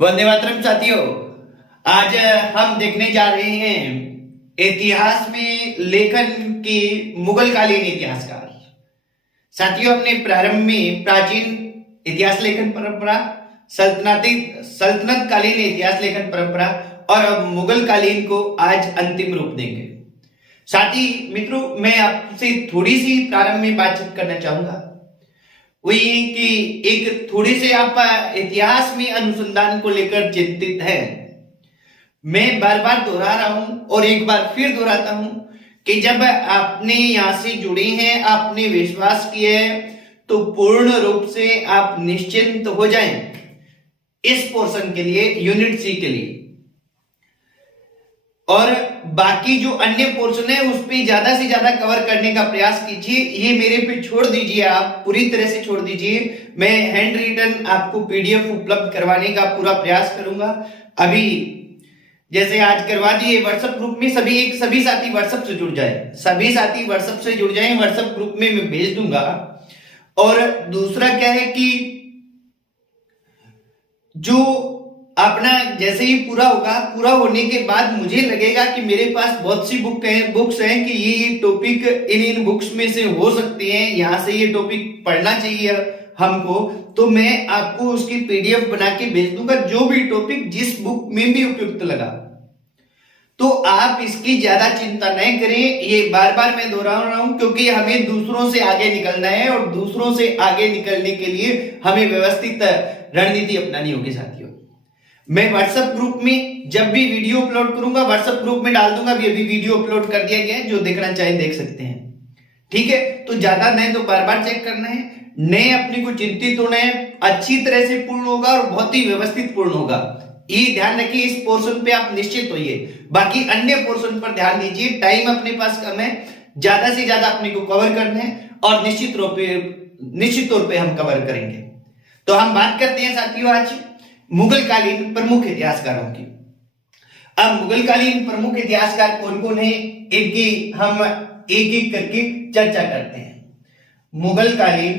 वंदे मातरम साथियों, आज हम देखने जा रहे हैं इतिहास में लेखन के मुगल कालीन इतिहासकार। साथियों, अपने प्रारंभ में प्राचीन इतिहास लेखन परंपरा, सल्तनत कालीन इतिहास लेखन परंपरा और अब मुगल कालीन को आज अंतिम रूप देंगे। साथी मित्रों, मैं आपसे थोड़ी सी प्रारंभ में बातचीत करना चाहूंगा वही कि एक थोड़ी से आप इतिहास में अनुसंधान को लेकर चिंतित हैं। मैं बार बार दोहरा रहा हूं और एक बार फिर दोहराता हूं कि जब आपने यहां से जुड़े हैं, आपने विश्वास किया है, तो पूर्ण रूप से आप निश्चिंत हो जाएं इस पोर्शन के लिए, यूनिट सी के लिए। और बाकी जो अन्य पोर्शन है उस पे ज्यादा से ज्यादा कवर करने का प्रयास कीजिए। ये मेरे पे छोड़ दीजिए, आप पूरी तरह से छोड़ दीजिए। मैं हैंड रिटन आपको पीडीएफ उपलब्ध करवाने का पूरा प्रयास करूंगा। अभी जैसे आज करवा दिए व्हाट्सएप ग्रुप में, सभी साथी व्हाट्सएप से जुड़ जाए, सभी साथी व्हाट्सएप से जुड़ जाए, व्हाट्सएप ग्रुप में मैं भेज दूंगा। और दूसरा क्या है कि जो अपना जैसे ही पूरा होगा, पूरा होने के बाद मुझे लगेगा कि मेरे पास बहुत सी बुक्स हैं कि ये टॉपिक इन बुक्स में से हो सकते हैं, यहां से ये टॉपिक पढ़ना चाहिए हमको, तो मैं आपको उसकी पीडीएफ बना के भेज दूंगा, जो भी टॉपिक जिस बुक में भी उपयुक्त लगा। तो आप इसकी ज्यादा चिंता नहीं करें, ये बार बार मैं दोहरा रहा हूं क्योंकि हमें दूसरों से आगे निकलना है और दूसरों से आगे निकलने के लिए हमें व्यवस्थित रणनीति अपनानी होगी। साथियों, मैं व्हाट्सएप ग्रुप में जब भी वीडियो अपलोड करूंगा, व्हाट्सएप ग्रुप में डाल दूंगा। अभी वीडियो अपलोड कर दिया गया है, जो देखना चाहे देख सकते हैं। ठीक है, तो ज्यादा नहीं तो बार बार चेक करना है, नए अपने को चिंतित होना है, अच्छी तरह से पूर्ण होगा और बहुत ही व्यवस्थित पूर्ण होगा। ये ध्यान रखिए, इस पोर्शन पे आप निश्चित होइए। बाकी अन्य पोर्शन पर ध्यान दीजिए, टाइम अपने पास कम है, ज्यादा से ज्यादा अपने को कवर करना है और निश्चित तौर पे हम कवर करेंगे। तो हम बात करते हैं साथियों आज मुगल कालीन प्रमुख इतिहासकारों की। अब मुगल कालीन प्रमुख इतिहासकार कौन कौन है, हम एक एक करके चर्चा करते हैं। मुगल कालीन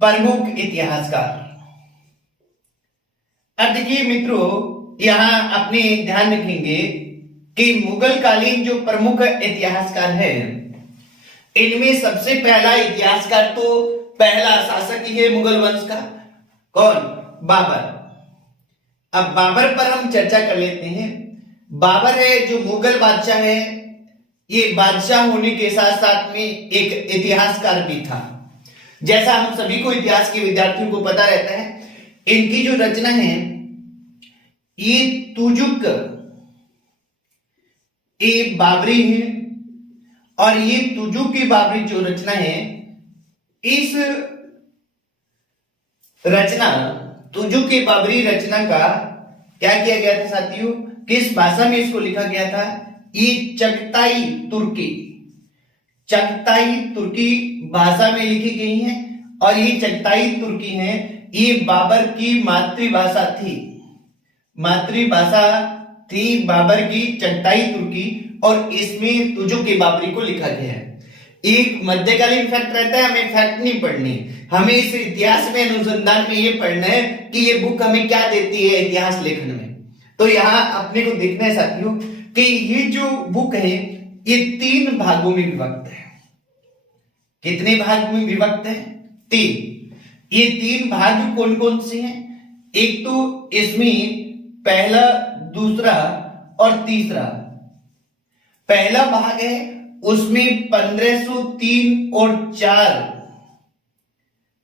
प्रमुख इतिहासकार। अब देखिए मित्रों, यहां अपने ध्यान रखेंगे कि मुगल कालीन जो प्रमुख इतिहासकार है, इनमें सबसे पहला इतिहासकार तो पहला शासक ही है मुगल वंश का। कौन? बाबर। अब बाबर पर हम चर्चा कर लेते हैं। बाबर है जो मुगल बादशाह है, ये बादशाह होने के साथ साथ में एक इतिहासकार भी था। जैसा हम सभी को इतिहास के विद्यार्थियों को पता रहता है, इनकी जो रचना है ये तुजुक ये बाबरी है, और ये तुजुक की बाबरी जो रचना है, इस रचना तुजुक की बाबरी रचना का क्या किया गया था साथियों, किस भाषा में इसको लिखा गया था? ये चगताई तुर्की भाषा में लिखी गई है। और ये चगताई तुर्की है, ये बाबर की मातृभाषा थी बाबर की, चगताई तुर्की, और इसमें तुजुक की बाबरी को लिखा गया है। एक मध्यकालीन फैक्ट रहता है, हमें फैक्ट नहीं पढ़नी, हमें इस इतिहास में अनुसंधान में ये पढ़ना है कि ये बुक हमें क्या देती है इतिहास लेखन में। तो यहाँ अपने को देखना है साथियों कि ये जो बुक है ये 3 भागों में विभक्त है। कितने भाग में विभक्त है? 3। ये 3 भाग कौन कौन से हैं? एक तो इसमें पहला, दूसरा और तीसरा। पहला भाग है, उसमें 1503 और 4,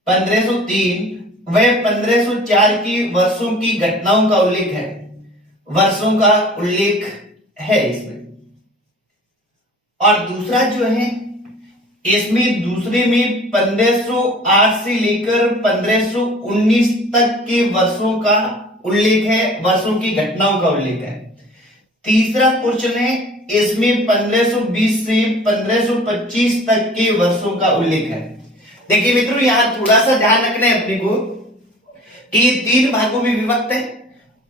1503 व 1504 की वर्षों की घटनाओं का उल्लेख है, इसमें। और दूसरा जो है, इसमें दूसरे में 1508 से लेकर 1519 तक के वर्षों का उल्लेख है, वर्षों की घटनाओं का उल्लेख है। तीसरा पोर्शन है, इसमें 1520 से 1525 तक के वर्षों का उल्लेख है। देखिए मित्रों, यहां थोड़ा सा ध्यान रखना है अपने को कि ये 3 भागों में विभक्त है,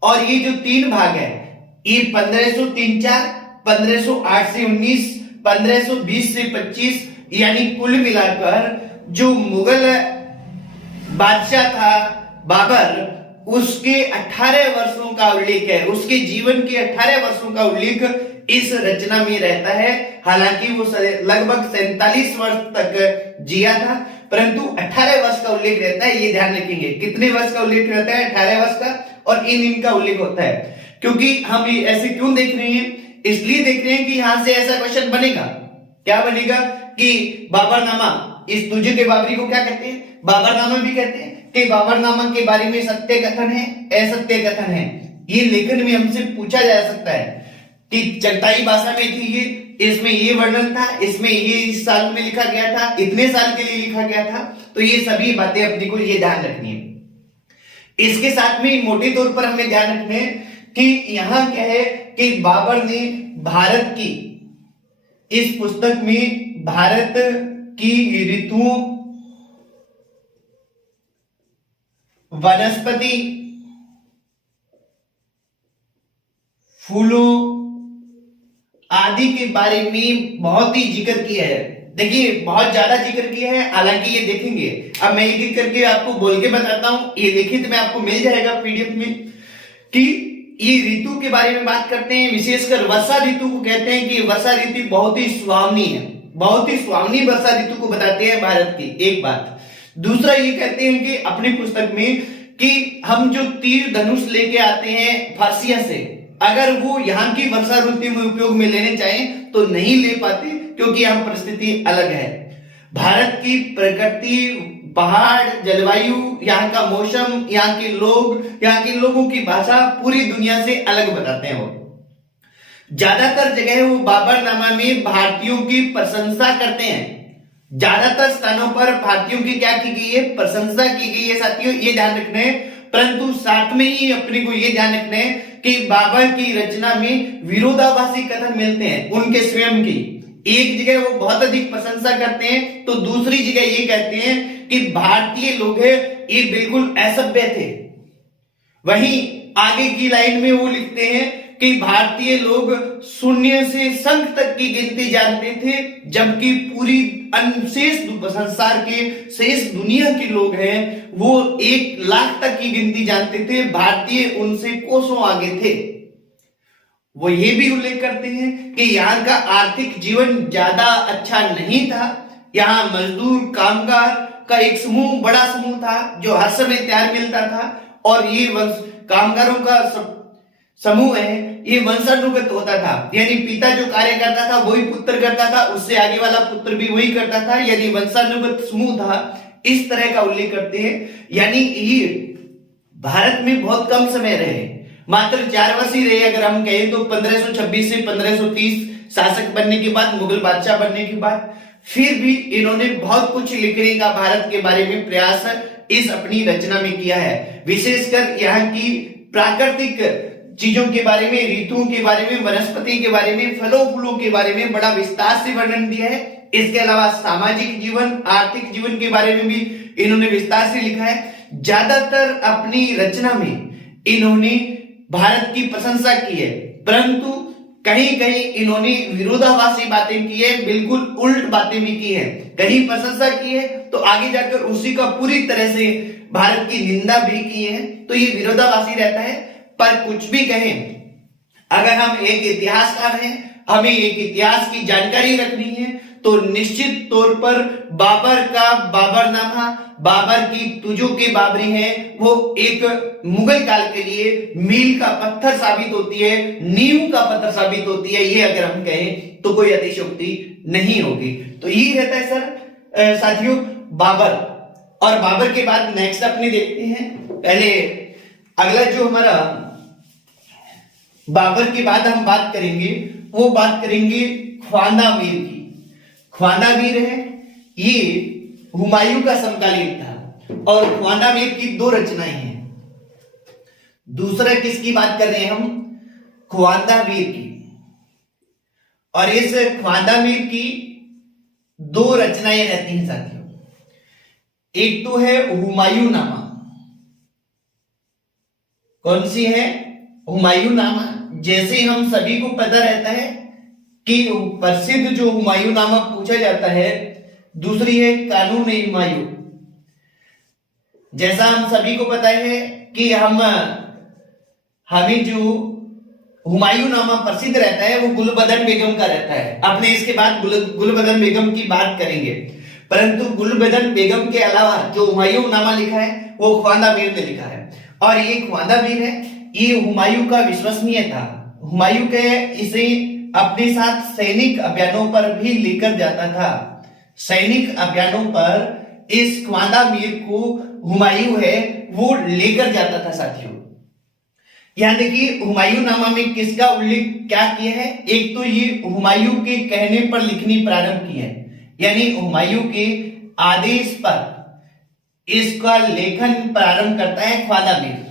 और ये जो 3 भाग है ये 1503-4, 1508 से 19, 1520 से 25, यानी कुल मिलाकर जो मुगल बादशाह था बाबर, उसके 18 वर्षों का उल्लेख है, उसके जीवन के 18 वर्षों का उल्लेख इस रचना में रहता है। हालांकि वो लगभग 47 वर्ष तक जिया था, परंतु 18 वर्ष का उल्लेख रहता है। ये ध्यान रखेंगे, कितने वर्ष का उल्लेख रहता है? 18 वर्ष का। और इन का उल्लेख होता है, क्योंकि हम ऐसे क्यों देख रहे हैं? इसलिए देख रहे हैं कि यहां से ऐसा क्वेश्चन बनेगा। क्या बनेगा कि बाबरनामा, इस तुझे के बाबरी को क्या कहते हैं? बाबरनामा भी कहते हैं। कि बाबरनामा के बारे में सत्य कथन है, असत्य कथन है। ये लेखन में हमसे पूछा जा सकता है कि चगताई भाषा में थी ये, इसमें ये वर्णन था, इसमें ये इस साल में लिखा गया था, इतने साल के लिए लिखा गया था। तो ये सभी बातें अपने को ये ध्यान रखनी है। इसके साथ में मोटे तौर पर हमें ध्यान रखना है कि यहां क्या है कि बाबर ने भारत की, इस पुस्तक में भारत की ऋतुओं, वनस्पति, फूलों आदि के बारे में बहुत ही जिक्र किया है। देखिए बहुत ज्यादा जिक्र किया है, हालांकि ये देखेंगे। अब मैं एक एक करके आपको बोल के बताता हूं, ये लिखित में आपको मिल जाएगा पीडीएफ में, कि ये ऋतु के बारे में बात करते हैं। विशेषकर वर्षा ऋतु को कहते हैं कि वर्षा ऋतु बहुत ही सुहावनी है, बहुत ही सुहावनी वर्षा ऋतु को बताते हैं भारत की, एक बात। दूसरा ये कहते हैं कि अपनी पुस्तक में कि हम जो तीर धनुष लेके आते हैं फारसिया से, अगर वो यहाँ की वर्षा ऋतु में उपयोग में लेने चाहें तो नहीं ले पाते, क्योंकि यहाँ परिस्थिति अलग है। भारत की प्रकृति, पहाड़, जलवायु, यहाँ का मौसम, यहाँ के लोग, यहाँ के लोगों की भाषा पूरी दुनिया से अलग बताते हैं। वो ज्यादातर जगह वो बाबरनामा में भारतीयों की प्रशंसा करते हैं। ज्यादातर स्थानों पर भारतीयों की क्या की गई है? प्रशंसा की गई है साथियों, ये ध्यान रखना है। परंतु साथ में ही अपने को ये ध्यान रखना है कि बाबर की रचना में विरोधाभासी कथन मिलते हैं उनके स्वयं की। एक जगह वो बहुत अधिक प्रशंसा करते हैं, तो दूसरी जगह ये कहते हैं कि भारतीय लोग हैं ये बिल्कुल असभ्य थे। वहीं आगे की लाइन में वो लिखते हैं कि भारतीय लोग शून्य से संख तक की गिनती जानते थे, जबकि पूरी शेष संसार के शेष दुनिया के लोग हैं वो 1 लाख तक की गिनती जानते थे। भारतीय उनसे कोसों आगे थे। वो ये भी उल्लेख करते हैं कि यहाँ का आर्थिक जीवन ज्यादा अच्छा नहीं था। यहाँ मजदूर, कामगार का एक समूह, बड़ा समूह था जो हर समय तैयार मिलता था, और ये कामगारों का समूह है, ये वंशानुगत होता था। यानी पिता जो कार्य करता था वही पुत्र करता था, उससे आगे वाला पुत्र भी वही करता था, यानी वंशानुगत समूह था। इस तरह का उल्लेख करते हैं। यानी ये भारत में बहुत कम समय रहे, मात्र 4 वर्ष ही रहे। अगर हम कहें तो 1526 से 1530 शासक बनने के बाद, मुगल बादशाह बनने के बाद, फिर भी इन्होंने बहुत कुछ लिखने का भारत के बारे में प्रयास इस अपनी रचना में किया है। विशेषकर यहाँ की प्राकृतिक चीजों के बारे में, ऋतुओं के बारे में, वनस्पति के बारे में, फलों फूलों के बारे में बड़ा विस्तार से वर्णन दिया है। इसके अलावा सामाजिक जीवन, आर्थिक जीवन के बारे में भी इन्होंने विस्तार से लिखा है। ज्यादातर अपनी रचना में इन्होंने भारत की प्रशंसा की है, परंतु कहीं कहीं इन्होंने विरोधाभासी बातें की है, बिल्कुल उल्ट बातें भी की है। कहीं प्रशंसा की है तो आगे जाकर उसी का पूरी तरह से भारत की निंदा भी की है। तो ये विरोधाभासी रहता है। पर कुछ भी कहें, अगर हम एक इतिहासकार हैं, हमें एक इतिहास की जानकारी रखनी है, तो निश्चित तौर पर बाबर का बाबरनामा, बाबर की तुझो के बाबरी है, वो एक मुगल काल के लिए मील का पत्थर साबित होती है, नींव का पत्थर साबित होती है। ये अगर हम कहें तो कोई अतिशयोक्ति नहीं होगी। तो ये रहता है सर साथियों बाबर। और बाबर के बाद नेक्स्ट अपने देखते हैं, पहले अगला जो हमारा बाबर के बाद हम बात करेंगे, वो बात करेंगे ख्वांदा मीर की। ख्वांदा मीर है, ये हुमायूं का समकालीन था, और ख्वांदा मीर की 2 रचनाएं हैं। दूसरा किसकी बात कर रहे हैं हम? ख्वांदा मीर की। और इस ख्वांदा मीर की 2 रचनाएं रहती हैं साथियों। एक तो है हुमायूं नामा। कौन सी है? हुमायूं नामा। जैसे हम सभी को पता रहता है कि प्रसिद्ध जो हुमायूं नामा पूछा जाता है, दूसरी है कानून-ए-हुमायूं। जैसा हम सभी को पता है कि हमें जो हुमायूं नामा प्रसिद्ध रहता है वो गुलबदन बेगम का रहता है। अपने इसके बाद गुलबदन बेगम की बात करेंगे, परंतु गुलबदन बेगम के अलावा जो हुमायूं नामा लिखा है वो ख्वाजा मीर ने लिखा है। और ये ख्वाजा मीर है, ये हुमायूं का विश्वसनीय था। हुमायूं के इसे अपने साथ सैनिक अभियानों पर भी लेकर जाता था। सैनिक अभियानों पर इस ख्वाजा मीर को हुमायूं है वो लेकर जाता था साथियों। यहाँ देखिए हुमायूं नामा में किसका उल्लेख क्या किया है, एक तो ये हुमायूं के कहने पर लिखनी प्रारंभ की है, यानी हुमायूं के आदेश पर इसका लेखन प्रारंभ करता है ख्वाजा मीर।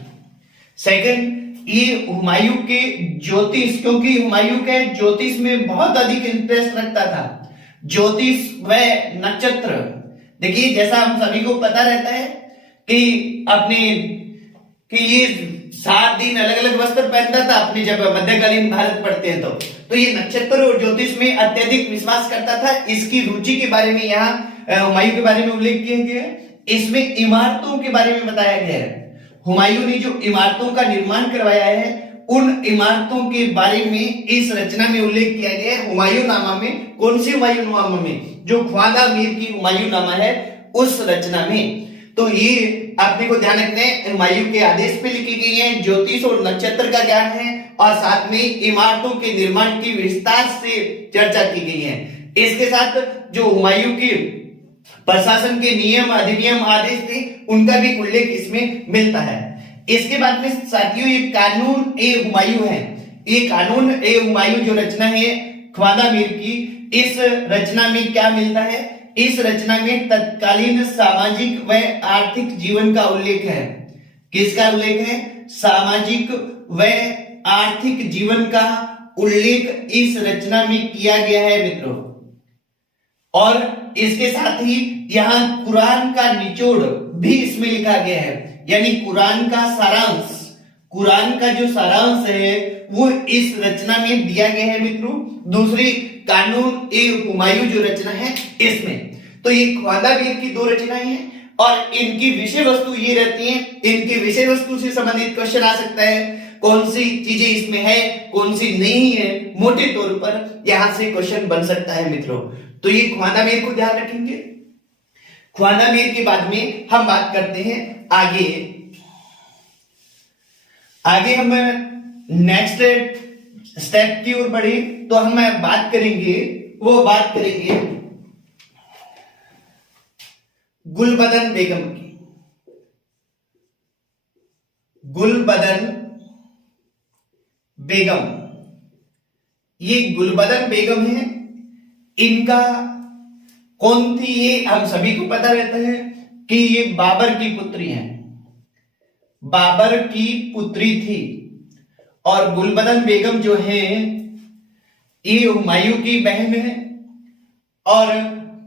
सेकंड, ये हुमायूं के ज्योतिष, क्योंकि हुमायूं के ज्योतिष में बहुत अधिक इंटरेस्ट रखता था। ज्योतिष व नक्षत्र, देखिए जैसा हम सभी को पता रहता है कि ये 7 दिन अलग अलग वस्त्र पहनता था अपने, जब मध्यकालीन भारत पढ़ते हैं तो ये नक्षत्र और ज्योतिष में अत्यधिक विश्वास करता था। इसकी रुचि के बारे में यहाँ हुमायूं के बारे में उल्लेख किया गया है। इसमें इमारतों के बारे में बताया गया है। हुमायूं ने जो इमारतों का निर्माण करवाया है उन इमारतों के बारे में इस रचना में उल्लेख किया गया है हुमायूं नामा में। कौन सी हुमायूं नामा में? जो ख्वाजा मीर की हुमायूं नामा है उस रचना में। तो ये अपने को ध्यान रखना है, हुमायूं के आदेश पे लिखी गई है, ज्योतिष और नक्षत्र का ज्ञान है और साथ में इमारतों के निर्माण की विस्तार से चर्चा की गई है। इसके साथ जो हुमायूं के प्रशासन के नियम अधिनियम आदेश थे उनका भी उल्लेख इसमें मिलता है। इसके बाद में साथियों ये कानून ए हुमायूं है। ये कानून ए हुमायूं जो रचना है ख्वाजा मीर की, इस रचना में क्या मिलता है? इस रचना में तत्कालीन सामाजिक व आर्थिक जीवन का उल्लेख है। किसका उल्लेख है? सामाजिक व आर्थिक जीवन का उल्लेख इस रचना में किया गया है मित्रों। और इसके साथ ही यहाँ कुरान का निचोड़ भी इसमें लिखा गया है, यानी कुरान का सारांश, कुरान का जो सारांश है वो इस रचना में दिया गया है मित्रों। दूसरी कानून ए हुमायूं जो रचना है इसमें। तो ये ख्वाजा मीर की 2 रचनाएं हैं और इनकी विषय वस्तु ये रहती है। इनकी विषय वस्तु से संबंधित क्वेश्चन आ सकता है, कौन सी चीजें इसमें है कौन सी नहीं है, मोटे तौर पर यहां से क्वेश्चन बन सकता है मित्रों। तो ये ख्वाजा मीर को ध्यान रखेंगे। ख्वाजा मीर के बाद में हम बात करते हैं आगे हम नेक्स्ट स्टेप की ओर बढ़े तो हम बात करेंगे गुलबदन बेगम की। गुलबदन बेगम, ये गुलबदन बेगम है, इनका कौन थी? ये हम सभी को पता रहता है कि ये बाबर की पुत्री हैं, बाबर की पुत्री थी। और गुलबदन बेगम जो है ये हुमायूं की बहन है और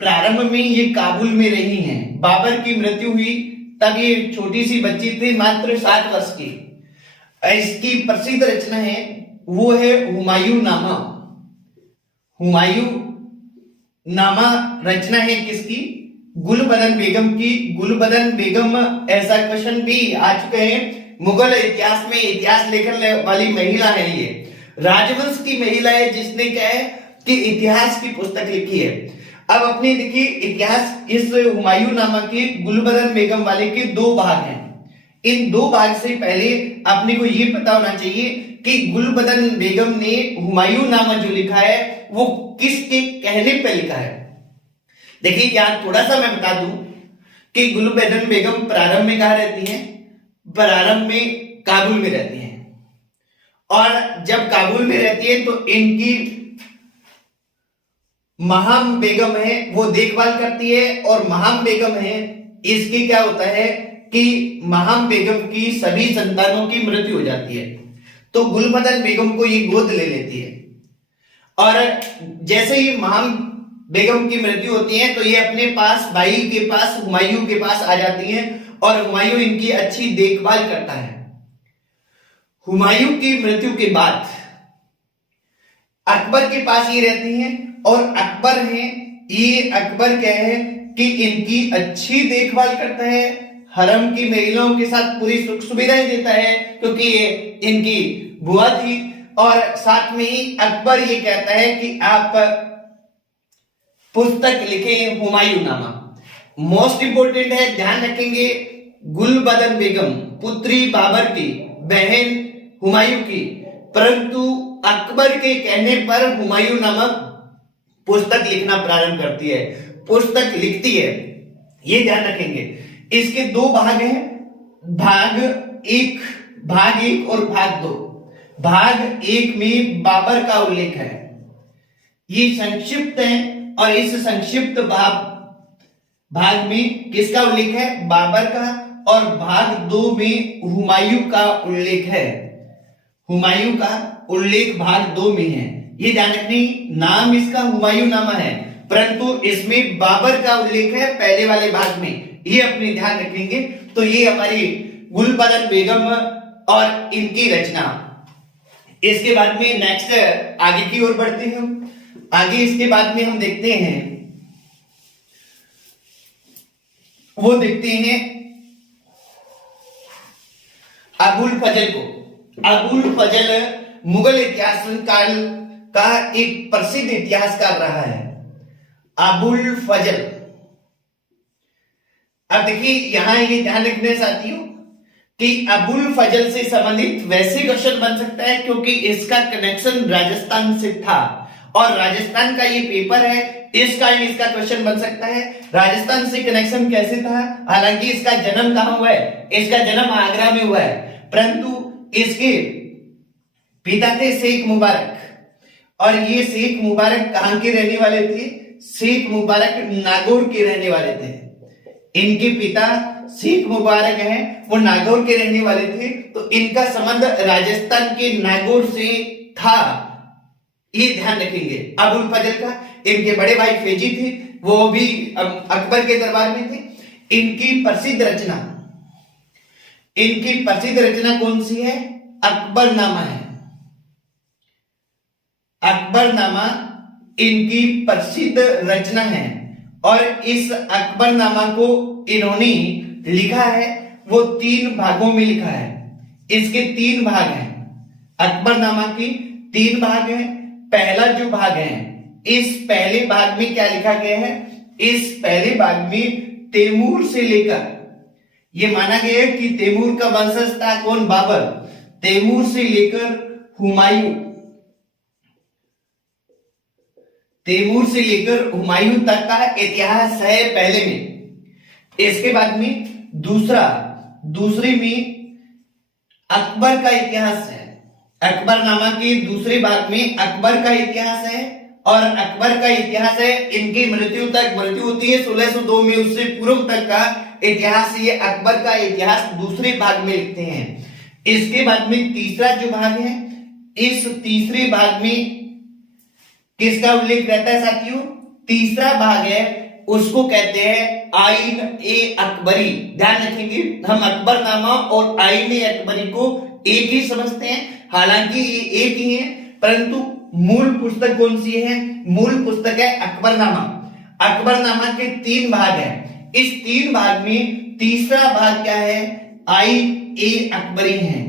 प्रारंभ में ये काबुल में रही हैं। बाबर की मृत्यु हुई तब ये छोटी सी बच्ची थी, मात्र 7 वर्ष की। इसकी प्रसिद्ध रचना है वो है हुमायूं नामा। हुमायूं नामा रचना है किसकी? गुलबदन बेगम की। गुलबदन बेगम, ऐसा क्वेश्चन भी आ चुके हैं मुगल इतिहास में, इतिहास लिखने वाली महिला है ये, राजवंश की महिला है जिसने क्या है कि इतिहास की पुस्तक लिखी है। अब अपने देखिए इतिहास, इस हुमायूं नामा के गुलबदन बेगम वाले के 2 भाग हैं। इन 2 भाग से पहले अपने को ये पता होना चाहिए कि गुलबदन बेगम ने हुमायूं नामा जो लिखा है वो किसके कहने पे लिखा है। देखिए यहां थोड़ा सा मैं बता दूं कि गुलबदन बेगम प्रारंभ में कहां रहती हैं? प्रारंभ में काबुल में रहती हैं। और जब काबुल में रहती है तो इनकी महाम बेगम है वो देखभाल करती है। और महाम बेगम है, इसकी क्या होता है कि महाम बेगम की सभी संतानों की मृत्यु हो जाती है, तो गुलबदन बेगम को ये गोद ले लेती है। और जैसे ही महाम बेगम की मृत्यु होती है तो ये अपने पास, भाई के पास, हुमायूं के पास आ जाती हैं और हुमायूं इनकी अच्छी देखभाल करता है। हुमायूं की मृत्यु के बाद अकबर के पास ये रहती हैं और अकबर क्या है कि इनकी अच्छी देखभाल करता है, हरम की महिलाओं के साथ पूरी सुख सुविधाएं देता है, क्योंकि ये इनकी बुआ थी। और साथ में ही अकबर ये कहता है कि आप पुस्तक लिखें हुमायूंनामा। मोस्ट इंपोर्टेंट है, ध्यान रखेंगे, गुलबदन बेगम पुत्री बाबर की, बहन हुमायूं की, परंतु अकबर के कहने पर हुमायूं नामक पुस्तक लिखना प्रारंभ करती है, पुस्तक लिखती है, ये ध्यान रखेंगे। इसके दो भाग हैं, भाग एक और भाग दो। भाग एक में बाबर का उल्लेख है, ये संक्षिप्त है, और इस संक्षिप्त भाग में किसका उल्लेख है? बाबर का। और भाग दो में हुमायूं का उल्लेख है, हुमायूं का उल्लेख भाग दो में है। ये ध्यान रखने, नाम इसका हुमायूंनामा है, परंतु इसमें बाबर का उल्लेख है पहले वाले भाग में, ये अपने ध्यान रखेंगे। तो ये हमारी गुलबदन बेगम और इनकी रचना। इसके बाद में नेक्स्ट आगे की ओर बढ़ते हैं हम। आगे इसके बाद में हम देखते हैं, वो देखते हैं अबुल फजल को। अबुल फजल मुगल इतिहास काल का एक प्रसिद्ध इतिहासकार रहा है, अबुल फजल। अब देखिए यहां ये ध्यान रखने साथियों कि अबुल फजल से संबंधित वैसे क्वेश्चन बन सकता है क्योंकि इसका कनेक्शन राजस्थान से था, और राजस्थान का ये पेपर है, इस कारण इसका क्वेश्चन बन सकता है। राजस्थान से कनेक्शन कैसे था? हालांकि इसका जन्म कहां हुआ है? इसका जन्म आगरा में हुआ है, परंतु इसके पिता थे शेख मुबारक, और ये शेख मुबारक कहां के रहने वाले थे? शेख मुबारक नागौर के रहने वाले थे। इनके पिता शेख मुबारक हैं, वो नागौर के रहने वाले थे, तो इनका संबंध राजस्थान के नागौर से था, ये ध्यान रखेंगे। अबुल फजल का, इनके बड़े भाई फैजी थे, वो भी अकबर के दरबार में थे। इनकी प्रसिद्ध रचना कौन सी है? अकबरनामा है। अकबरनामा इनकी प्रसिद्ध रचना है, और इस अकबरनामा को इन्होंने लिखा है, वो 3 भागों में लिखा है। इसके 3 भाग हैं, अकबरनामा के 3 भाग हैं। पहला जो भाग है, इस पहले भाग में क्या लिखा गया है? इस पहले भाग में तैमूर से लेकर, ये माना गया है कि तैमूर का वंशज था कौन? बाबर। तैमूर से लेकर हुमायूं, तैमूर से लेकर हुमायूं तक का इतिहास है पहले में। इसके बाद में दूसरे में अकबर का इतिहास है। अकबरनामा के दूसरे भाग में अकबर का इतिहास है, और अकबर का इतिहास है इनकी मृत्यु होती है 1602 में, उससे पूर्व तक का इतिहास, ये अकबर का इतिहास दूसरे भाग में लिखते हैं। इसके बाद में तीसरा जो भाग है, इस तीसरे भाग में किसका उल्लेख रहता है साथियों? तीसरा भाग है, उसको कहते हैं आइन ए अकबरी। ध्यान रखेंगे, हम अकबरनामा और आइन ए अकबरी को एक ही समझते हैं, हालांकि ये एक ही है, परंतु मूल पुस्तक कौन सी है? मूल पुस्तक है अकबरनामा। अकबरनामा के 3 भाग हैं, इस 3 भाग में तीसरा भाग क्या है? आइन ए अकबरी है।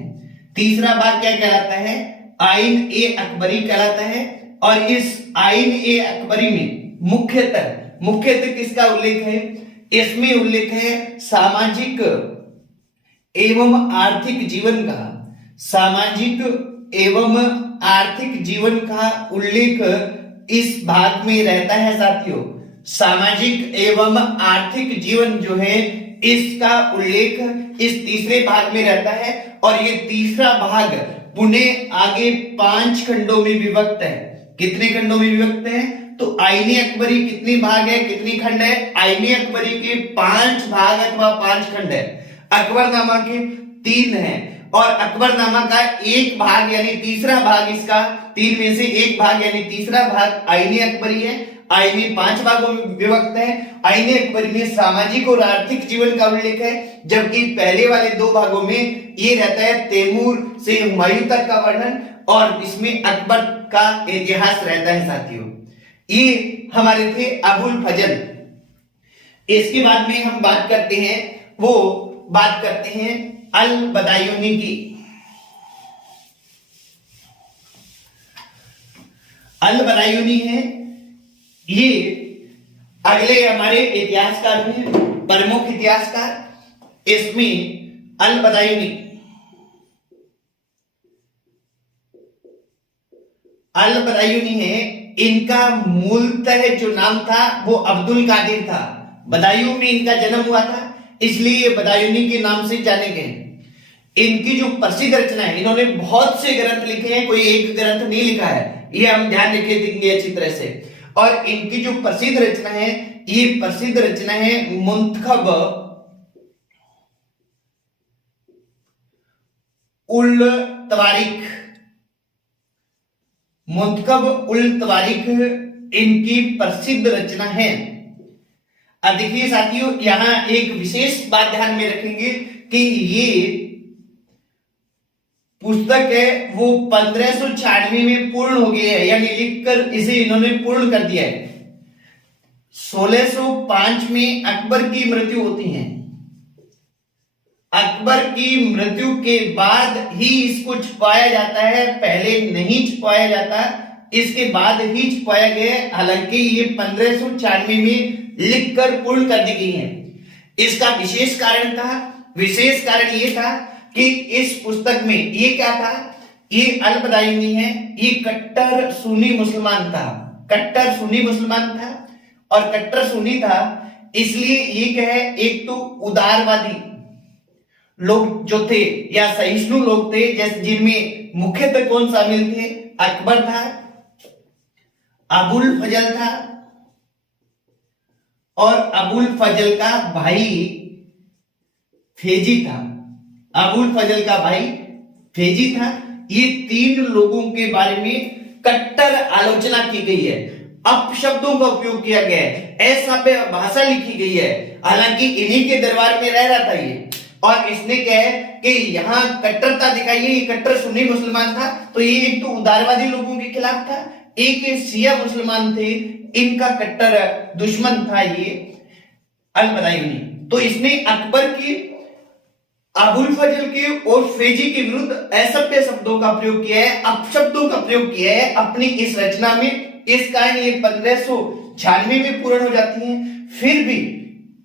तीसरा भाग क्या कहलाता है? आइन ए अकबरी कहलाता है। और इस आइन ए अकबरी में मुख्यतः किसका उल्लेख है? इसमें उल्लेख है सामाजिक एवं आर्थिक जीवन का, सामाजिक एवं आर्थिक जीवन का उल्लेख इस भाग में रहता है साथियों। सामाजिक एवं आर्थिक जीवन जो है, इसका उल्लेख इस तीसरे भाग में रहता है, और ये तीसरा भाग पुनः आगे 5 खंडों में विभक्त है। कितने खंडों में विभक्त है? तो आईने अकबरी कितने भाग है, कितनी खंड है? आईने अकबरी के 5 भाग अथवा 5 खंड है। अकबरनामा के 3 है, और अकबरनामा का एक भाग यानी तीसरा भाग, इसका 3 में से एक भाग यानी तीसरा भाग आईने अकबरी है। आईने 5 भागों में विभक्त है। आईने अकबरी में सामाजिक और आर्थिक जीवन का उल्लेख है, जबकि पहले वाले 2 भागों में ये रहता है तैमूर से हुमायूं तक का वर्णन, और इसमें अकबर का इतिहास रहता है साथियों। ये हमारे थे अबुल फजल। इसके बाद में हम बात करते हैं वो बात करते हैं अल बदायूनी की। अल बदायूनी है, ये अगले हमारे इतिहासकार हैं, प्रमुख इतिहासकार। इसमें अल बदायूनी है, इनका मूलतः जो नाम था वो अब्दुल कादिर था। बदायूं में इनका जन्म हुआ था, इसलिए ये बदायूनी के नाम से जाने गए। इनकी जो प्रसिद्ध रचना है, इन्होंने बहुत से ग्रंथ लिखे हैं, कोई एक ग्रंथ नहीं लिखा है, ये हम ध्यान रखे देंगे अच्छी तरह से। और इनकी जो प्रसिद्ध रचना है, ये प्रसिद्ध रचना है मुंतखब उल तवारीख। मुंतखब उल तवारीख इनकी प्रसिद्ध रचना है। अब देखिए साथियों, यहां एक विशेष बात ध्यान में रखेंगे कि ये पुस्तक है वो 1596 में पूर्ण हो गई है, यानी लिखकर इसे इन्होंने पूर्ण कर दिया है। 1605 में अकबर की मृत्यु होती है। अकबर की मृत्यु के बाद ही इसको छुपाया जाता है, पहले नहीं छुपाया जाता, इसके बाद ही छुपाया गया। हालांकि ये 1596 में लिखकर पूर्ण कर दी गई है। इसका विशेष कारण ये था कि इस पुस्तक में ये क्या था, ये अल बदायूनी है, ये कट्टर सुन्नी मुसलमान था। कट्टर सुन्नी मुसलमान था, और कट्टर सुन्नी था इसलिए ये क्या है, एक तो उदारवादी लोग जो थे या सहिष्णु लोग थे, जैसे जिनमें मुख्यतः कौन शामिल थे, अकबर था, अबुल फजल था, और अबुल फजल का भाई फेजी था। अबुल फजल का भाई फेजी था। ये तीन लोगों के बारे में कट्टर आलोचना की गई है, अपशब्दों का उपयोग किया गया है, असभ्य भाषा लिखी गई है। हालांकि इन्हीं के दरबार में रह रहा था ये, और इसने क्या है कि यहाँ कट्टरता दिखाई है। ये कट्टर सुन्नी मुसलमान था, तो ये एक तो उदारवादी लोगों के खिलाफ था, एक शिया मुसलमान थे, इनका कट्टर दुश्मन था ये अल बदायूनी। तो इसने अकबर की, अबुल फजल के और फेजी के विरुद्ध असभ्य शब्दों का प्रयोग किया है, अपशब्दों का प्रयोग किया है अपनी इस रचना में। इस कारण ये 1596 में पूर्ण हो जाती है। फिर भी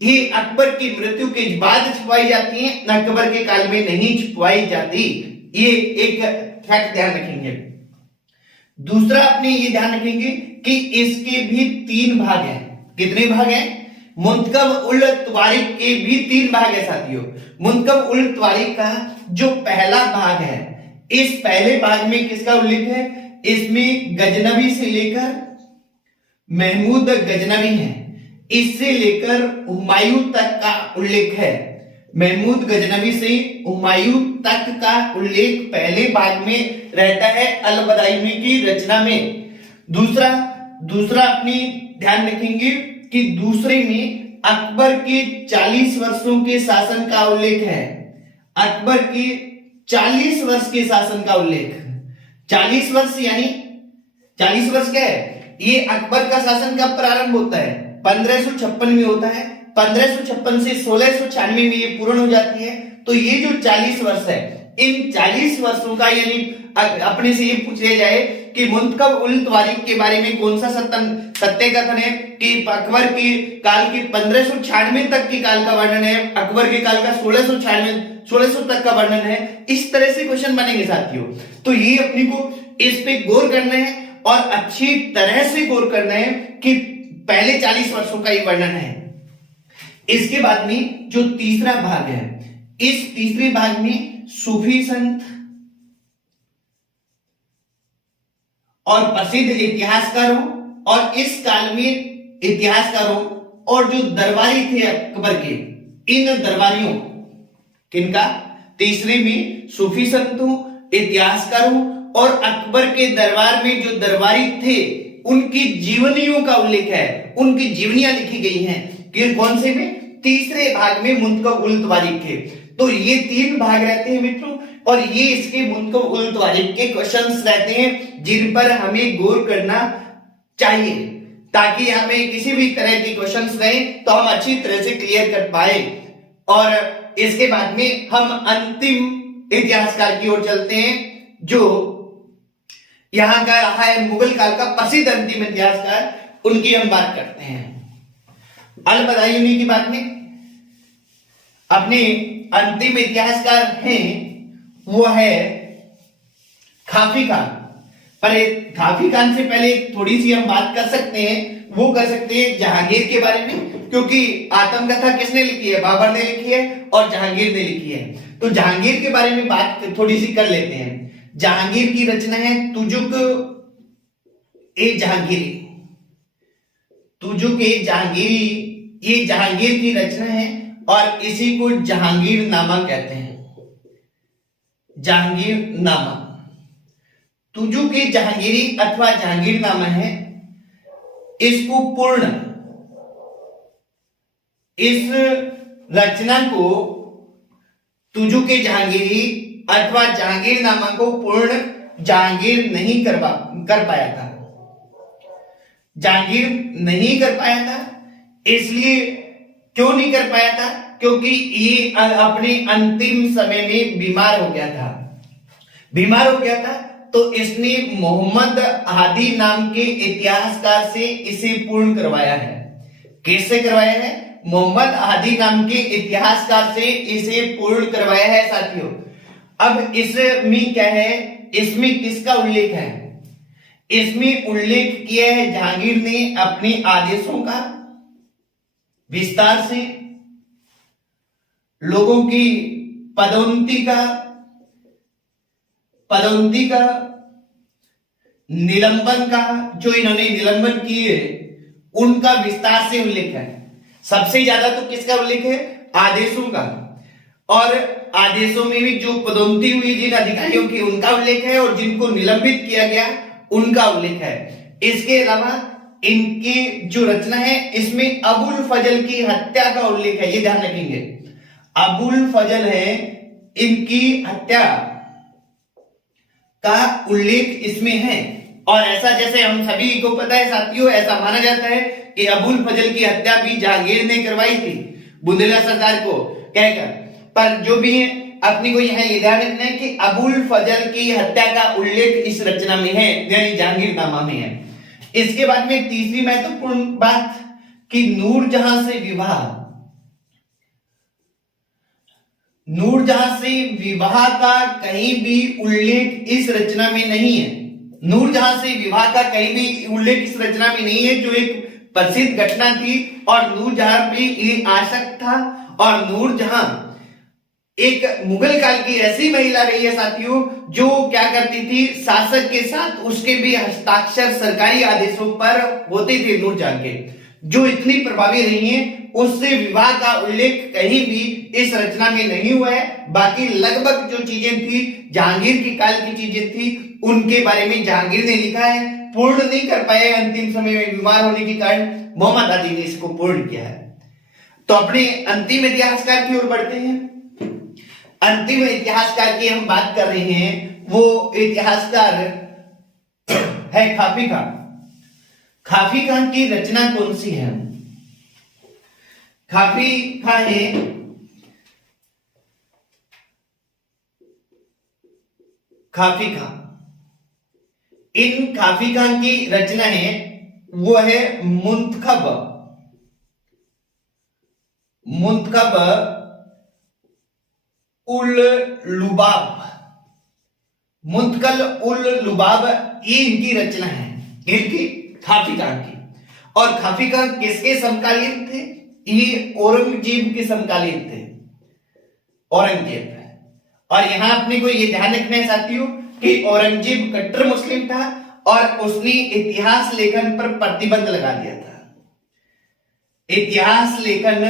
ये अकबर की मृत्यु के बाद छुपाई जाती है, अकबर के काल में नहीं छुपाई जाती। ये एक फैक्ट ध्यान रखेंगे। दूसरा अपने ये ध्यान रखेंगे कि इसके भी 3 भाग हैं। कितने भाग हैं? मुंतखब उल तवारीख के भी 3 भाग है साथियों। मुंतखब उल तवारीख का जो पहला भाग है, इस पहले भाग में किसका उल्लेख है? इसमें गजनवी से लेकर महमूद गजनवी है, इससे लेकर हुमायूं तक का उल्लेख है। महमूद गजनवी से हुमायूं तक का उल्लेख पहले भाग में रहता है अल बदायूनी की रचना में। दूसरा अपनी ध्यान रखेंगे कि दूसरे में अकबर के 40 वर्षों के शासन का उल्लेख है। अकबर के 40 वर्ष के शासन का उल्लेख। 40 वर्ष यानी 40 वर्ष क्या है? ये अकबर का शासन कब प्रारंभ होता है? 1556 में होता है। 1556 से 1696 में ये पूर्ण हो जाती है। तो ये जो 40 वर्ष है, इन 40 वर्षों का, यानी अपने से ये पूछ लिया जाए कि मुंतखब उल तवारीख के बारे में कौन सा सत्य कथन है कि अकबर के काल के 1596 तक के काल का वर्णन है, अकबर के काल का 1600 तक का वर्णन है। इस तरह से क्वेश्चन बनेंगे साथियों। तो ये अपने को इस पे गौर करना है और अच्छी तरह से गौर करना है कि पहले 40 वर्षों का ये वर्णन है। इसके बाद में जो तीसरा भाग है, इस तीसरे भाग में सूफी संत और प्रसिद्ध इतिहासकारों और इस काल में इतिहासकारों और जो दरबारी थे अकबर के, इन दरबारियों किनका? तीसरे में सूफी संतों, इतिहासकारों और अकबर के दरबार में जो दरबारी थे उनकी जीवनियों का उल्लेख है, उनकी जीवनियां लिखी गई हैं। कि कौन से में? तीसरे भाग में मुंतखब उल तवारीख के। तो ये 3 भाग रहते हैं मित्रों, और ये इसके मुंतखब उल तवारीख के क्वेश्चंस रहते हैं जिन पर हमें गौर करना चाहिए, ताकि हमें किसी भी तरह के क्वेश्चंस रहे तो हम अच्छी तरह से क्लियर कर पाए। और इसके बाद में हम अंतिम इतिहासकार की ओर चलते हैं, जो यहां का रहा है मुगल काल का प्रसिद्ध अंतिम इतिहासकार, उनकी हम बात करते हैं। अल बदायूनी की बात में अपने अंतिम इतिहासकार हैं, वो है खाफी खान। पर खाफी खान से पहले थोड़ी सी हम बात कर सकते हैं, वो कर सकते हैं जहांगीर के बारे में, क्योंकि आत्मकथा किसने लिखी है? बाबर ने लिखी है और जहांगीर ने लिखी है। तो जहांगीर के बारे में बात थोड़ी सी कर लेते हैं। जहांगीर की रचना है तुजुक ए जहांगीरी। तुजुक ए जहांगीरी, ये जहांगीर की रचना है और इसी को जहांगीर नामा कहते हैं। जहांगीर नामा, तुजुक ए जहांगीरी अथवा जहांगीर नामा है। इसको पूर्ण, इस रचना को तुजुक ए जहांगीरी अथवा जहांगीर नामा को पूर्ण जहांगीर नहीं कर पाया था। जहांगीर नहीं कर पाया था, इसलिए क्यों नहीं कर पाया था? क्योंकि ये अपने अंतिम समय में बीमार हो गया था। बीमार हो गया था तो इसने मोहम्मद हादी नाम के इतिहासकार से इसे पूर्ण करवाया है। किससे करवाया है? मोहम्मद हादी नाम के इतिहासकार से इसे पूर्ण करवाया है साथियों। अब इसमें क्या है? इसमें किसका उल्लेख है? इसमें उल्लेख किया है जहांगीर ने अपने आदेशों का विस्तार से, लोगों की पदोन्नति का, निलंबन का, जो इन्होंने निलंबन किए उनका विस्तार से उल्लेख है। सबसे ज्यादा तो किसका उल्लेख है? आदेशों का। और आदेशों में भी जो पदोन्नति हुई जिन अधिकारियों की, उनका उल्लेख है, और जिनको निलंबित किया गया उनका उल्लेख है। इसके अलावा इनकी जो रचना है इसमें अबुल फजल की हत्या का उल्लेख है, ये ध्यान रखेंगे। अबुल फजल है, इनकी हत्या का उल्लेख इसमें है। और ऐसा जैसे हम सभी को पता है साथियों, ऐसा माना जाता है कि अबुल फजल की हत्या भी जहांगीर ने करवाई थी बुंदेला सरदार को कहकर। पर जो भी है, अपनी को यहां ये ध्यान रखना है कि अबुल फजल की हत्या का उल्लेख इस रचना में है, यानी जहांगीरनामा में है। इसके बाद में तीसरी महत्वपूर्ण बात कि नूरजहां से विवाह। नूरजहां से विवाह का कहीं भी उल्लेख इस रचना में नहीं है। नूरजहां से विवाह का कहीं भी उल्लेख इस रचना में नहीं है, जो एक प्रसिद्ध घटना थी और नूरजहां पे ये आसक्त था। और नूरजहां एक मुगल काल की ऐसी महिला रही है साथियों, जो क्या करती थी, शासक के साथ उसके भी हस्ताक्षर सरकारी आदेशों पर होते थे नूरजहां के, जो इतनी प्रभावी रही हैं, उससे विवाह का उल्लेख कहीं भी इस रचना में नहीं हुआ है। बाकी लगभग जो चीजें थी जहांगीर के काल की चीजें थी, उनके बारे में जहांगीर ने लिखा है। पूर्ण नहीं कर पाए अंतिम समय में बीमार होने के कारण, मोहम्मद हादी ने इसको पूर्ण किया है। तो अपने अंतिम इतिहासकार की ओर बढ़ते हैं। अंतिम इतिहासकार की हम बात कर रहे हैं, वो इतिहासकार है खाफी खान। खाफी खान की रचना कौन सी है? खाफी खान है खाफी खान। इन खाफी खान की रचना है वो है मुंतखब उल लुबाब। मुंतकल उल लुबाब, ये इनकी रचना है, इनकी खाफी खान की। और खाफी खान किसके समकालीन थे? ये औरंगजेब के समकालीन थे, औरंगजेब। और यहां अपने को ये ध्यान रखना है साथियों कि औरंगजेब कट्टर मुस्लिम था और उसने इतिहास लेखन पर प्रतिबंध लगा दिया था। इतिहास लेखन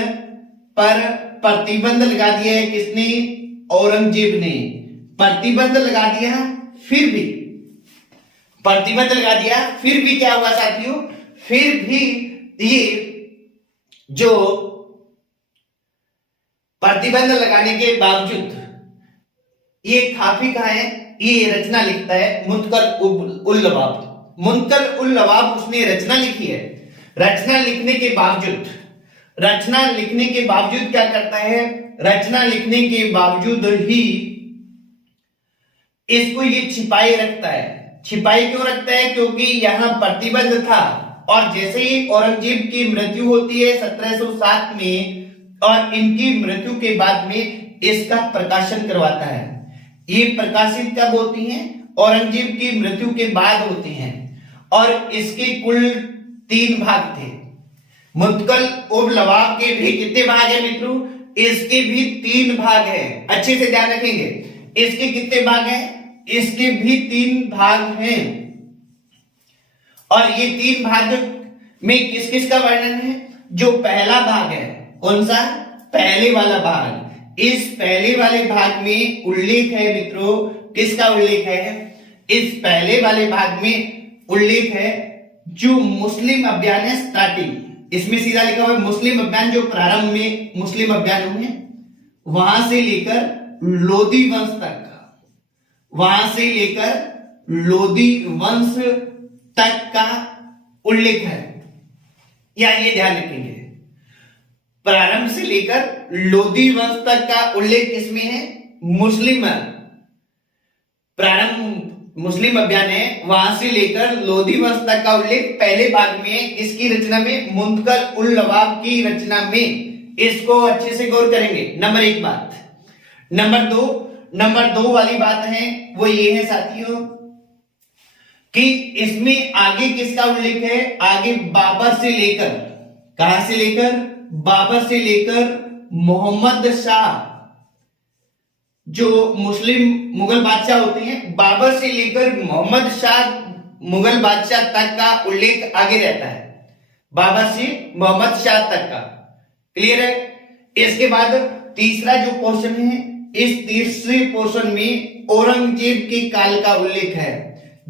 पर प्रतिबंध लगा दिया है किसने? औरंगजेब ने प्रतिबंध लगा दिया। फिर भी प्रतिबंध लगा दिया, फिर भी क्या हुआ साथियों? फिर भी ये जो प्रतिबंध लगाने के बावजूद ये खाफी का है, ये रचना लिखता है मुंतकल उल लवाब। मुंतकल उल लवाब उसने रचना लिखी है। रचना लिखने के बावजूद क्या करता है? रचना लिखने के बावजूद ही इसको ये छिपाए रखता है। छिपाए क्यों रखता है? क्योंकि यहां प्रतिबंध था, और जैसे ही औरंगजेब की मृत्यु होती है 1707 में, और इनकी मृत्यु के बाद में इसका प्रकाशन करवाता है। ये प्रकाशित कब होती हैं? औरंगजेब की मृत्यु के बाद होती हैं, और इसके कुल 3 भाग थे। मुतकल उब लवाब के भी कितने भाग है मित्रों? इसके भी 3 भाग है। अच्छे से ध्यान रखेंगे, इसके कितने भाग हैं? इसके भी 3 भाग हैं। और ये 3 भाग में किस किस का वर्णन है? जो पहला भाग है, कौन सा? पहले वाला भाग। इस पहले वाले भाग में उल्लेख है मित्रों, किसका उल्लेख है? इस पहले वाले भाग में उल्लेख है जो मुस्लिम अभियान है, स्टार्टिंग। इसमें सीधा लिखा हुआ है मुस्लिम अभियान, जो प्रारंभ में मुस्लिम अभियान हुए वहां से लेकर लोधी वंश तक, वहां से लेकर लोधी वंश तक का उल्लेख है। या ये ध्यान रखेंगे, प्रारंभ से लेकर लोधी वंश तक का उल्लेख किसमें है? मुस्लिम प्रारंभ मुस्लिम अभियान है, वहां से लेकर लोधी वंश तक का उल्लेख पहले भाग में। किसकी रचना में? मुंतकल उल लवाब की रचना में। इसको अच्छे से गौर करेंगे। नंबर 1 बात। नंबर दो वाली बात है वो ये है साथियों कि इसमें आगे किसका उल्लेख है? आगे बाबर से लेकर, कहां से लेकर? बाबर से लेकर मोहम्मद शाह, जो मुस्लिम मुगल बादशाह होते हैं, बाबर से लेकर मोहम्मद शाह मुगल बादशाह तक का उल्लेख आगे रहता है। बाबर से मोहम्मद शाह तक का। क्लियर है? इसके बाद तीसरा जो पोर्शन है, इस तीसरे पोर्शन में औरंगजेब के काल का उल्लेख है,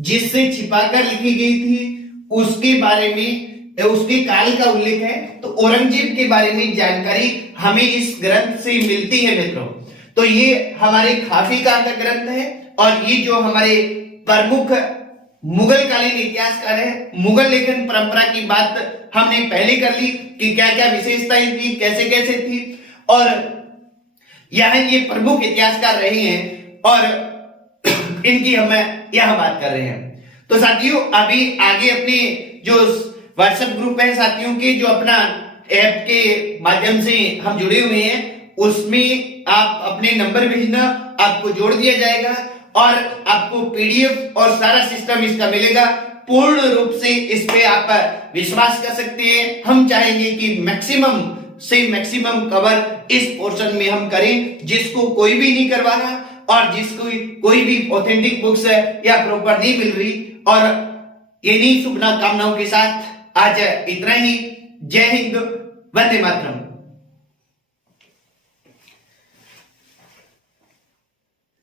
जिससे छिपाकर लिखी गई थी उसके बारे में, उसके काल का उल्लेख है। तो औरंगजेब के बारे में जानकारी हमें इस ग्रंथ से मिलती है मित्रों। तो ये हमारे खाफीकार का ग्रंथ है, और ये जो हमारे प्रमुख मुगल कालीन इतिहासकार है, मुगल लेखन परंपरा की बात हमने पहले कर ली कि क्या क्या विशेषताएं थी, कैसे कैसे थी, और यह ये प्रमुख इतिहासकार रहे हैं, और इनकी हम यह बात कर रहे हैं। तो साथियों अभी आगे अपने जो व्हाट्सएप ग्रुप है साथियों के, जो अपना ऐप के माध्यम से हम जुड़े हुए हैं, उसमें आप अपने नंबर भेजना, आपको जोड़ दिया जाएगा, और आपको पीडीएफ और सारा सिस्टम इसका मिलेगा। पूर्ण रूप से इस पे आप विश्वास कर सकते हैं। हम चाहेंगे कि मैक्सिमम से मैक्सिमम कवर इस पोर्शन में हम करें, जिसको कोई भी नहीं करवा रहा, और जिसको कोई भी ऑथेंटिक बुक्स है या प्रॉपर नहीं मिल रही। और इन्हीं शुभकामनाओं के साथ आज इतना ही। जय हिंद, वंदे मातरम।